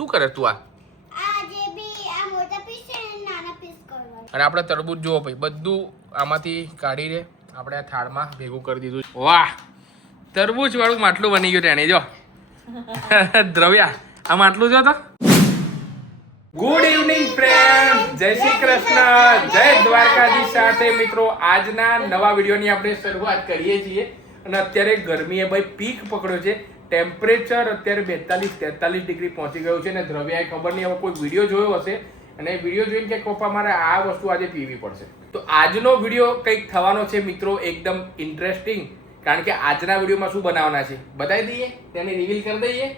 શું કરે તું આ જે બી આ મોટા પીસ છે ને નાના પીસ કરવા. અને આપણે તરબૂચ જુઓ ભાઈ બધું આમાંથી કાઢીને આપણે આ થાળમાં ભેગું કરી દીધું. વાહ તરબૂચ વાળું માટલું બની ગયું તેની જો દ્રવ્યા આ માટલું જો તો. ગુડ ઇવનિંગ ફ્રેન્ડ, જય શ્રી કૃષ્ણ, જય દ્વારકાધીશ. સાથે મિત્રો આજના નવા વિડીયોની આપણે શરૂઆત કરીએ છીએ અને અત્યારે ગરમીએ ભાઈ પીક પકડ્યો છે. ટેમ્પરેચર અત્યારે 42-43 ડિગ્રી પહોંચી ગયું છે અને દ્રવ્યાએ ખબર નહીં હવે કોઈ વિડીયો જોયો હશે અને વિડીયો જોઈને કે પપ્પા મારે આ વસ્તુ આજે પીવી પડશે. તો આજનો વિડીયો કંઈક થવાનો છે મિત્રો એકદમ ઇન્ટરેસ્ટિંગ, કારણ કે આજના વિડીયોમાં શું બનાવવાના છે બતાવી દઈએ, તેને રિવીલ કરી દઈએ.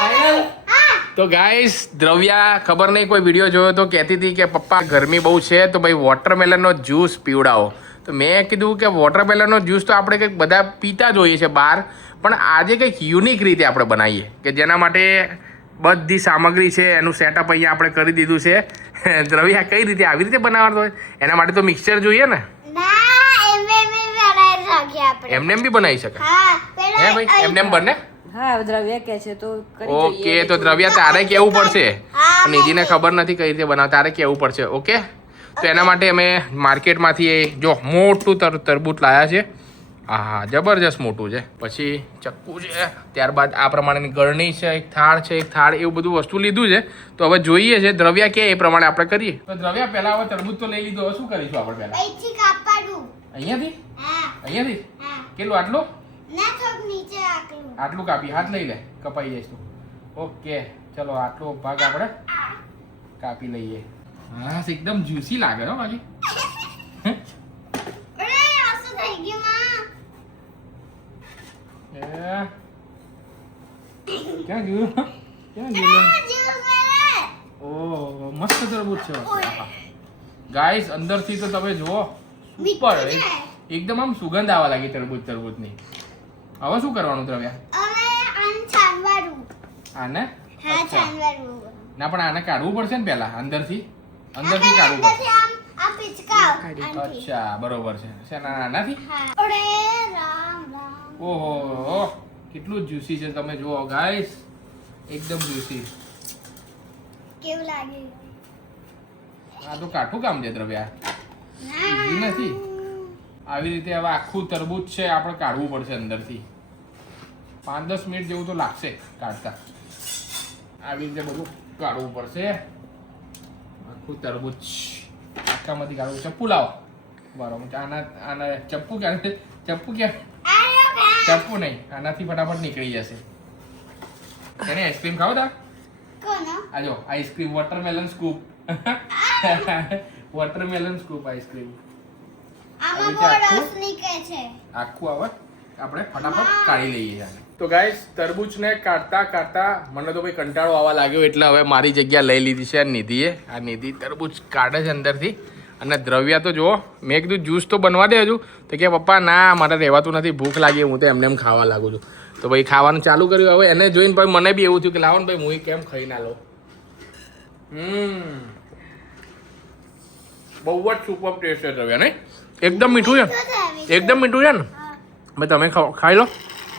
ફાઇનલ. તો ગાઈસ દ્રવ્યા ખબર નહીં કોઈ વિડીયો જોયો તો કહેતી હતી કે પપ્પા ગરમી બહુ છે તો ભાઈ વોટરમેલનનો જ્યુસ પીવડાવો. તો મેં કીધું કે વોટરમેલનનો જ્યુસ તો આપણે કંઈક બધા પીતા જોઈએ છે બહાર, પણ આજે કંઈક યુનિક રીતે આપણે બનાવીએ કે જેના માટે બધી સામગ્રી છે એનું સેટઅપ અહીંયા આપણે કરી દીધું છે. દ્રવ્યા કઈ રીતે આવી રીતે બનાવવાનું હોય એના માટે તો મિક્સચર જોઈએ ને. એમને એમ બી બનાવી શકાય હે ભાઈ, એમને એમ બને. હા દ્રવ્ય કે છે તો ઓકે, તો દ્રવ્યા તારે કેવું પડશે, નિધિને ખબર નથી કઈ રીતે બનાવ, તારે કેવું પડશે. ઓકે, તો એના માટે અમે માર્કેટમાંથી જો મોટું તરબૂચ લાયા છે. હા જબરજસ્ત મોટું છે. પછી ચક્કુ છે, ત્યારબાદ આ પ્રમાણેની ગળણી છે, એક થાળ છે, એક થાળ, એવું બધું વસ્તુ લીધું છે. તો હવે જોઈએ છે દ્રવ્યા કે એ પ્રમાણે આપણે કરીએ. તો દ્રવ્યા પહેલા હવે તરબૂચ તો લઈ લીધું, હવે શું કરીશું આપણે પહેલા? અહીંથી કાપવાનું. અહીંયાથી? હા. અહીંયાથી? હા. કેટલું? આટલું? ના થોડું નીચે આટલું. આટલું કાપી, હાથ લઈ લે, કપાઈ જઈશ તું. ઓકે ચલો આટલો ભાગ આપણે કાપી લઈએ. હા એકદમ જ્યુસી લાગે હો બાકી. અરે આસુ થઈ ગયું માં. ક્યાં ગયું? ક્યાં ગયું? જ્યુસ મેરે. ઓહ મસ્ત તરબૂચ છે. ગાઈસ અંદરથી તો તમે જુઓ મીઠું સુપર, છે. એકદમ આમ સુગંધ આવવા લાગી તરબૂચની. હવે શું કરવાનું દ્રવ્યા? હવે આને છાનવાનું. આને? હા અચ્છા. છાનવાનું. ના પણ આને કાઢવું પડશે ને પહેલા, અંદરથી કાઢવું પડશે. અંદરથી આમ આ પિચકાવ. આનથી. અચ્છા બરોબર છે. શેના? આનાથી? હા. અરે રામ રામ. ઓહો કેટલું જ્યુસી છે તમે જુઓ ગાઈસ, એકદમ જ્યુસી. કેવું લાગે? આ તો કાઠું કામ છે દ્રવ્યા, ઈઝી નથી. આવી રીતે હવે આખું તરબૂચ છે આપણે કાઢવું પડશે અંદરથી. 5-10 મિનિટ જેવું તો લાગશે કાઢતા. આવી રીતે બધું કાઢવું પડશે આખું તરબૂચ. આખામાંથી કાઢવું. ચપ્પુ લાવો. બરોબર. આના ચપ્પુ ક્યાં? ચપ્પુ ચપ્પુ નહીં, આનાથી ફટાફટ નીકળી જશે. એને આઈસ્ક્રીમ ખાવ તા? કોનો? આ જો ice cream, watermelon scoop. Watermelon scoop ice cream. આમાં બહુ રસ નીકળે છે. આખું હવે આપણે ફટાફટ કાઢી લઈએ. તો ગાઈસ તરબૂચને કાઢતા કાઢતા મને તો ભાઈ કંટાળો આવવા લાગ્યો એટલે હવે મારી જગ્યા લઈ લીધી છે નિધિએ. આ નિધિ તરબૂચ કાઢે છે અંદરથી અને દ્રવ્યા તો જુઓ, મેં કીધું જ્યુસ તો બનવા દે હજુ, તો કે પપ્પા ના મારે રહેવાતું નથી, ભૂખ લાગી, હું તો એમને એમ ખાવા લાગુ છું. તો ભાઈ ખાવાનું ચાલુ કર્યું. હવે એને જોઈને ભાઈ મને બી એવું થયું કે લાવો ને ભાઈ હું કેમ ખાઈ ના લઉં. બહુ જ સુપર ટેસ્ટ છે દ્રવ્યા, નહીં? એકદમ મીઠું છે, એકદમ મીઠું છે ને ભાઈ. તમે ખાઈ લો.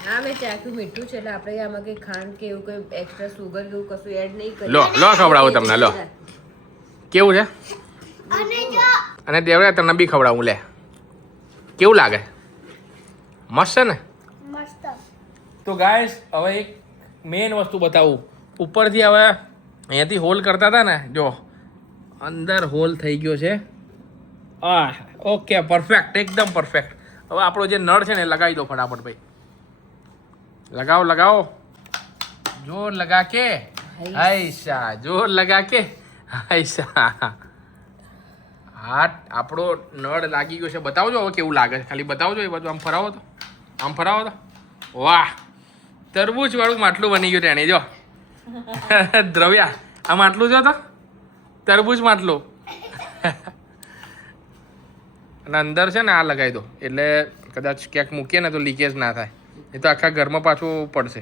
હા મેં ચાખ્યું મીઠું છે એટલે આપણે આમાં કઈ ખાંડ કે એવું કઈ એક્સ્ટ્રા સુગર એવું કશું એડ નહીં કરીએ. લો ખવડાવું તમને. લો કેવું છે? અને જો અને દેવરા તને બી ખવડાવું. લે કેવું લાગે? મસ્ત છે ને? મસ્ત. તો ગાઈસ હવે એક મેઇન વસ્તુ બતાવું. ઉપરથી હવે અહીંયાથી હોલ કરતા હતા ને, જો અંદર હોલ થઈ ગયો છે. ઓકે પરફેક્ટ, એકદમ પરફેક્ટ. હવે આપણો જે નળ છે ને લગાવી દો ફટાફટ ભાઈ. લગાવો. જોર લગા કે હાઈશા, જોર લગા કે હાઈશા. હા આપણો નળ લાગી ગયો છે. બતાવજો હવે કેવું લાગે છે, ખાલી બતાવજો. એ બધું આમ ફરાવો તો. વાહ તરબૂચ વાળું માટલું બની ગયું તેની જો. દ્રવ્યા આ માટલું જો તો, તરબૂચ માટલું. અને અંદર છે ને આ લગાવી દો એટલે કદાચ ક્યાંક મૂકીએ ને તો લીકેજ ના થાય, એ તો આખા ઘરમાં પાછું પડશે.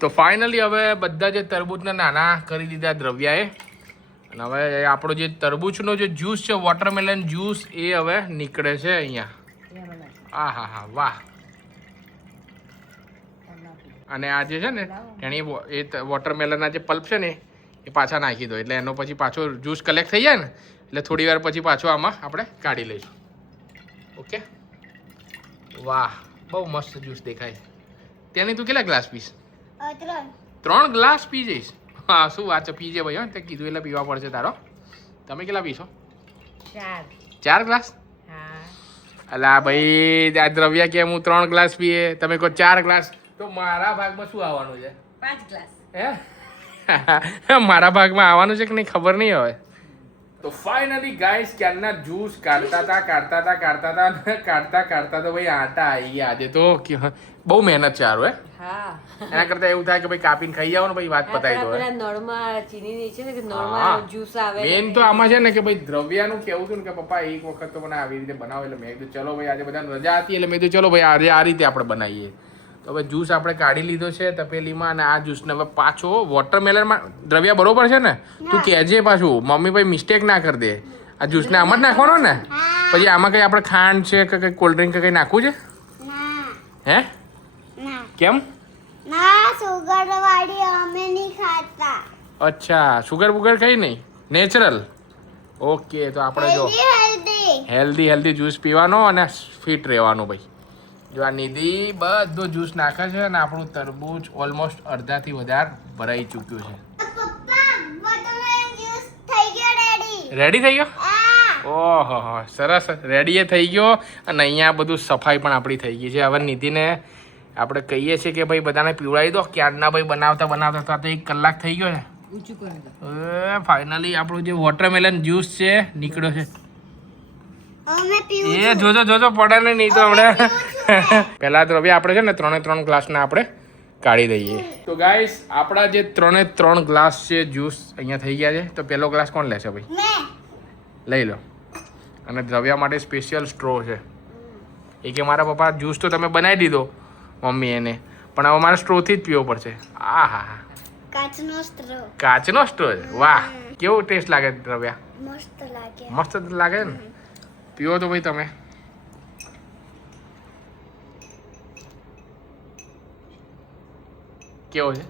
તો ફાઇનલી હવે બધા જે તરબૂચને નાના કરી દીધા દ્રવ્યાએ, અને હવે આપણો જે તરબૂચનો જે જ્યુસ છે, વોટરમેલન જ્યુસ, એ હવે નીકળે છે અહીંયા. હા વાહ અને આ જે છે ને એની વોટરમેલનના જે પલ્પ છે ને એ પાછા નાખી દો એટલે એનો પછી પાછો જ્યુસ કલેક્ટ થઈ જાય ને એટલે થોડી વાર પછી પાછો આમાં આપણે કાઢી લઈશું. ઓકે, વાહ બહુ મસ્ત જ્યુસ દેખાય. ત્યાંની તું કેટલા ગ્લાસ પીશ? 3 ગ્લાસ પી જઈશ? હા શું વાત છે, પીજે ભાઈ. હો તે કીધું એટલે પીવા પડશે તારો. તમે કેટલા પીશો? 4 ગ્લાસ? અલા ભાઈ આ દ્રવ્યા કે હું 3 ગ્લાસ પીએ, તમે કહો 4 ગ્લાસ, તો મારા ભાગમાં શું આવવાનું છે? 5 ગ્લાસ. હે મારા ભાગમાં આવવાનું છે કે નહીં ખબર નહીં હવે. તો ફાઇનલી ગાઈસ ક્યારના જ્યુસ કાઢતા તો ભાઈ આટા આવી ગયા. આજે તો બહુ મહેનત છે હારું. હા, એના કરતા એવું થાય કે ભાઈ કાપીને ખાઈ જાવ ને ભાઈ, વાત પતાવી દો. પેલા નળમાં ચીની નીચે ને કે નળમાં જ્યુસ આવે. મેન તો આમાં છે ને કે ભાઈ દ્રવ્યાનું કેવું હતું ને કે પપ્પા એક વખત તો મને આવી રીતે બનાવો, એટલે મેં કીધું ચલો ભાઈ આજે બધા રજા હતી એટલે મેં કીધું ચલો ભાઈ આજે આ રીતે આપણે બનાવીએ. તો હવે જ્યુસ આપણે કાઢી લીધો છે તપેલીમાં અને આ જ્યુસને હવે પાછો વોટરમેલનમાં. દ્રવ્યા બરોબર છે ને? તું કહેજે પાછું મમ્મી ભાઈ મિસ્ટેક ના કરી દે. આ જ્યુસને આમાં જ નાખવાનો ને? પછી આમાં કઈ આપણે ખાંડ છે કે કઈ કોલ્ડ ડ્રિંક કે કઈ નાખવું છે? હે કેમ? ના, સુગર વાળી અમે નહીં ખાતા. અચ્છા, સુગર બુગર કઈ નહીં, નેચરલ. ઓકે, તો આપણે જો હેલ્ધી જ્યુસ પીવાનો અને ફિટ રહેવાનું ભાઈ. જો આ નિધિ બધો જ્યુસ નાખે છે અને આપણું તરબૂચ ઓલમોસ્ટ અડધાથી વધારે ભરાઈ ચૂક્યું છે. પપ્પા, વોટરમેલન જ્યુસ થઈ ગયો રેડી થઈ ગયો? ઓહો સરસ, રેડી થઈ ગયો. અને અહીંયા બધું સફાઈ પણ આપણી થઈ ગઈ છે. હવે નિધિને આપણે કહીએ છીએ કે ભાઈ બધાને પીવડાવી દો. ક્યારના ભાઈ બનાવતા તો 1 કલાક થઈ ગયો છે. ફાઇનલી આપણું જે વોટરમેલન જ્યુસ છે નીકળ્યો છે. એ જોજો પડે ને નહીં તો હમણાં. પહેલા તો હવે આપણે છે ને 3 ગ્લાસના આપણે કાઢી દઈએ. તો ગાઈસ આપણા જે 3 ગ્લાસ છે જ્યુસ અહીંયા થઈ ગયા છે. તો પહેલો ગ્લાસ કોણ લેશે ભાઈ? લઈ લો. અને દ્રવ્યા માટે સ્પેશિયલ સ્ટ્રો છે. એ કે મારા પપ્પા જ્યુસ તો તમે બનાવી દીધો મમ્મી એને, પણ હવે મારે સ્ટ્રોથી જ પીવો પડશે. આહા, કાચનો સ્ટ્રો છે. વાહ, કેવો ટેસ્ટ લાગે દ્રવ્યા? મસ્ત લાગે ને? પીવો તો ભાઈ તમે. કેવો છે?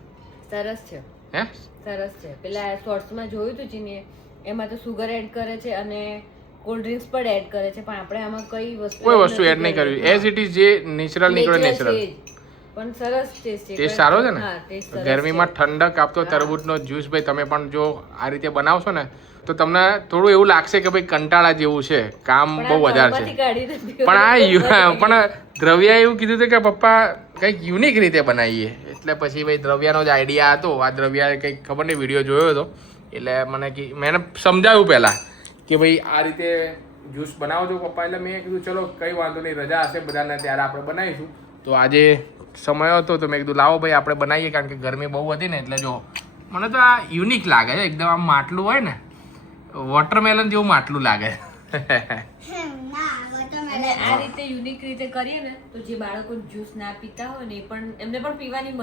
સરસ છે. હે સરસ છે. પેલા શોર્ટ્સમાં જોયું હતું ચીની, એમાં તો સુગર એડ કરે છે અને કોલ્ડ ડ્રિંક્સ પણ એડ કરે છે, પણ આપણે આમાં કોઈ વસ્તુ એડ નહીં કરવી. એઝ ઇટ ઇઝ જે નેચરલ નીકળે નેચરલ. પણ સરસ ટેસ્ટ છે. ટેસ્ટ સારો છે ને? ગરમીમાં ઠંડક આપતો તરબૂચનો જ્યુસ ભાઈ તમે પણ જો આ રીતે બનાવશો ને તો તમને થોડું એવું લાગશે કે ભાઈ કંટાળા જેવું છે, કામ બહુ વધારે છે. પણ દ્રવ્યા એવું કીધું હતું કે પપ્પા કંઈક યુનિક રીતે બનાવીએ, એટલે પછી ભાઈ દ્રવ્યાનો જ આઈડિયા હતો. આ દ્રવ્યાએ કંઈક ખબર નહીં વિડીયો જોયો હતો એટલે મેં સમજાવ્યું પહેલાં કે ભાઈ આ રીતે જ્યુસ બનાવો છો પપ્પા. એટલે મેં કીધું ચલો કંઈ વાંધો નહીં, રજા હશે બધાને ત્યારે આપણે બનાવીશું. તો આજે સમય હતો તો મેં કીધું લાવો ભાઈ આપણે બનાવીએ, કારણ કે ગરમી બહુ હતી ને એટલે જો મને તો આ યુનિક લાગે છે એકદમ. આમ માટલું હોય ને વોટરમેલન જેવું માટલું લાગે. અને આ રીતે યુનિક રીતે કરીએ ને તો જે બાળકો જ્યુસ ના પીતા હોય ને એમને પણ પીવાની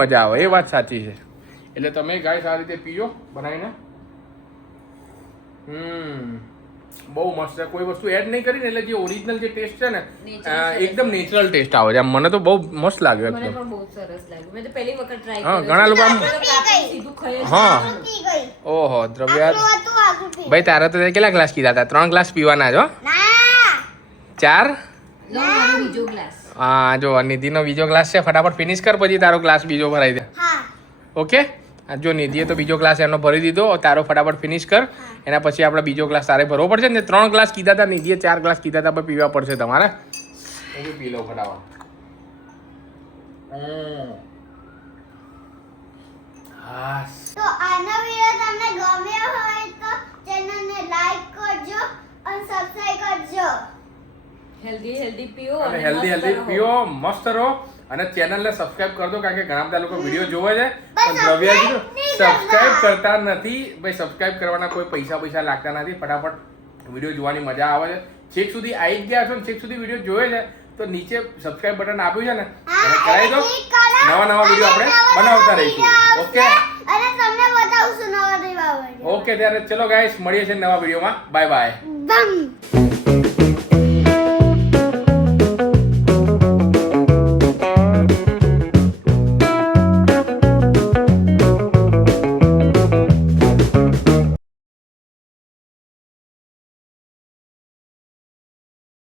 મજા આવે. એ વાત સાચી છે. એટલે તમે ગાઈસ આ રીતે પીજો બનાવીને. બહુ મસ્ત છે. કોઈ વસ્તુ એડ નહીં કરીને એટલે જે ઓરિજિનલ જે ટેસ્ટ છે ને એકદમ નેચરલ ટેસ્ટ આવે છે. મને તો બહુ મસ્ત લાગ્યું મને એકદમ. પણ બહુ સરસ લાગ્યું. મેં તો પહેલી વખત ટ્રાય હા, કર્યો. ઘણા લોકો આમ સીધું ખાઈ જ હા. જવાનું. ઓહો દ્રવ્યા ભાઈ તારે તો કેટલા ગ્લાસ કીધા હતા? 3 ગ્લાસ પીવાના છો? 4? લો મારો બીજો ગ્લાસ. હા જો નિધિનો બીજો ગ્લાસ છે, ફટાફટ ફિનિશ કર પછી તારો ગ્લાસ બીજો ભરાઈ દે. ઓકે, જો નિધિએ તો બીજો ગ્લાસ એનો ભરી દીધો, તારો ફટાફટ ફિનિશ કર. એના પછી આપણે બીજો ગ્લાસ તારે ભરવો પડશે ને. 3 ગ્લાસ કીધા હતા નિધિએ, 4 ગ્લાસ કીધા હતા, પણ પીવા પડશે તમારે. હું બી પી લઉં ફટાફટ. તો આનો વિડિયો તમને ગમ્યો હોય તો ચેનલને લાઈક કરજો અને સબસ્ક્રાઇબ કરજો. હેલ્ધી પીઓ અને હેલ્ધી પીઓ, મસ્ત રહો અને ચેનલને સબસ્ક્રાઇબ કરી દો, કારણ કે ઘણા બધા લોકો વિડીયો જોવે છે પણ દ્રવ્યા સબસ્ક્રાઇબ કરતા નથી. ભાઈ સબસ્ક્રાઇબ કરવાના કોઈ પૈસા લાગતા નથી. ફટાફટ વિડીયો જોવાની મજા આવે છે. છેક સુધી આવી ગયા છો ને છેક સુધી વિડીયો જોવે છે તો નીચે સબસ્ક્રાઇબ બટન આપ્યું છે ને એને કરાવી દો. નવા વિડીયો આપણે બનાવતા રહીશું. ઓકે, અને તમને બતાવશું નવા વિડીયો. ઓકે ત્યારે ચલો ગાઈસ મળીએ છીએ નવા વિડીયોમાં. Bye bye.